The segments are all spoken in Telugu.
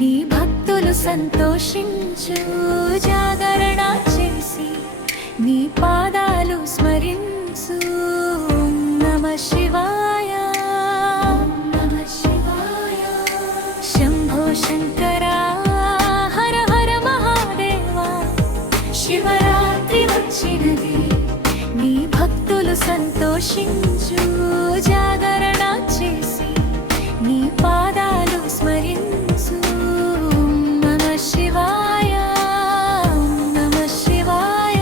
నీ భక్తులు సంతోషించు జాగరణ చేసి నీ పాదాలు స్మరించు. నమః శివాయ నమః శివాయ. శంభో శంకర హర హర మహాదేవా. శివరాత్రి వచ్చినది నీ భక్తులు సంతోషించు జాగరణ చేసి నీ పాదాలు స్మరించు. నమః శివాయ నమః శివాయ.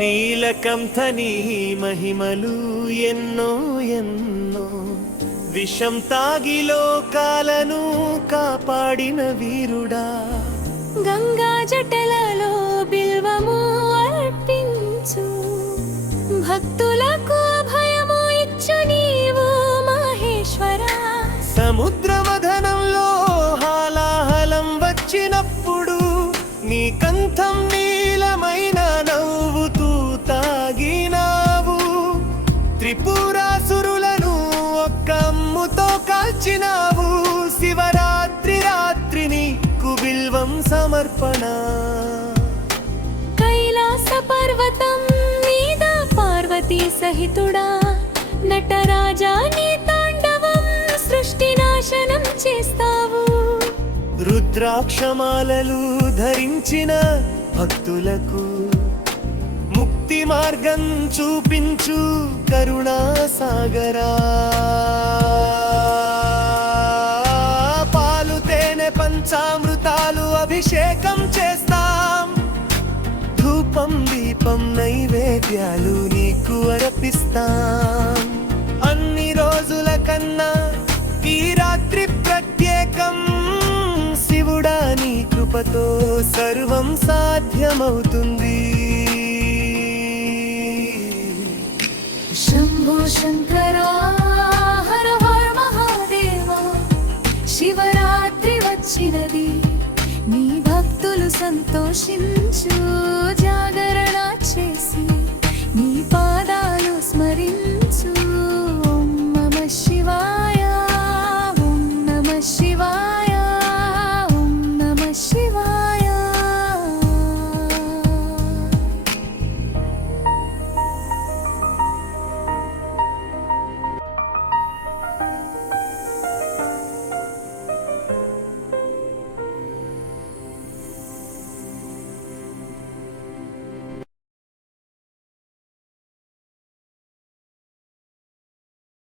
నీలకంఠనీ మహిమలు ఎన్నో ఎన్నో, విషం తాగి లోకాలను కాపాడిన వీరుడా. గంగా జటలలో బిల్వము అర్పించు, భక్తులకు అభయము ఇచ్చు నీవు మహేశ్వరా. సముద్ర మథనంలో హాలాహలం వచ్చినప్పుడు నీ కంఠం నీలమైన నవ్వుతూ తాగినావు. త్రిపురాసురులను ఒక్క అమ్ముతో కాల్చినావు. శివరాత్రి రాత్రి నీకు బిల్వం సమర్పణ. కైలాస పర్వతం మీద పార్వతీ సహితుడా, నటరాజా నీ తాండవం సృష్టి నాశనం చేస్తావు. రుద్రాక్షమాలలు ధరించిన భక్తులకు ముక్తి మార్గం చూపించు కరుణా సాగరా. పాలు తేనె పంచామృతాలు అభిషేకం చేస్తాం. ధూపం దీపం నైవేద్యాలు నీకు అర్పిస్తాం. అన్ని రోజుల కన్నా ఈ రాత్రి ప్రత్యేకం. శివుడా నీ కృపతో సర్వం సాధ్యమవుతుంది. శంభో శంకర హర హర మహాదేవా. శివరాత్రి వచ్చినది నీ భక్తులు సంతోషించు